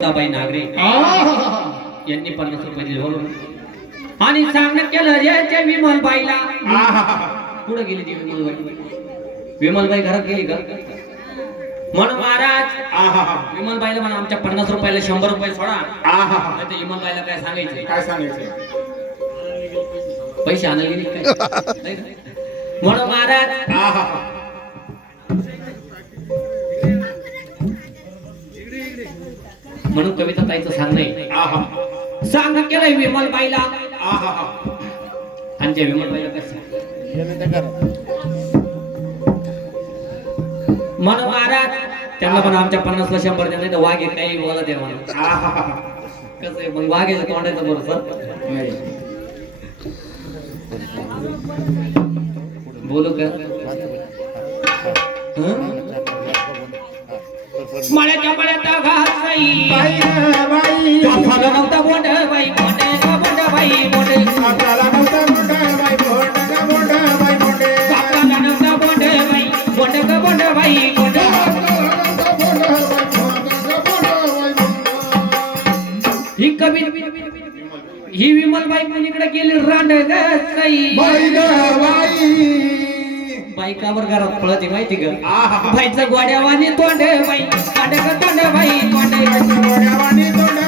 बाई नागरे. यांनी पन्नास रुपये दिले बरोबर आणि सांगणं केलं रे त्या विमल बाईला आहा. कुठं गेली ती विमल बाई विमल बाई घरात गेली का म्हण महाराज आहा. विमल बाईला म्हणा आमच्या पन्नास रुपयाला शंभर रुपये सोडा आहा. नाही तर विमल बाईला काय सांगायचे काय सांगायचं पैसे आणायला गेली काय नाही का? म्हण महाराज म्हणून कविता ताईचं सांगणं. सांग केलंय विमल बाईला. आणि त्या विमल बाईला सांग म्हण महाराज त्यांना पण आमच्या पन्नासला शंभर नाही तर वाघ काही बोला द्या म्हणा आहा. कसं आहे मग वाघाचं तोंडाचं बरोबर नाही. बोलू का? मळ्याच्या ही कवी ही विमल बाई कोणीकडे गेली रांड ग साई बाई रे बाई. नाही का घरात पळते माहिती ग बाईचं गोड्यावानी तोंड बाई. तोंड तोंड बाई? तोंड गोड्यावानी तोंड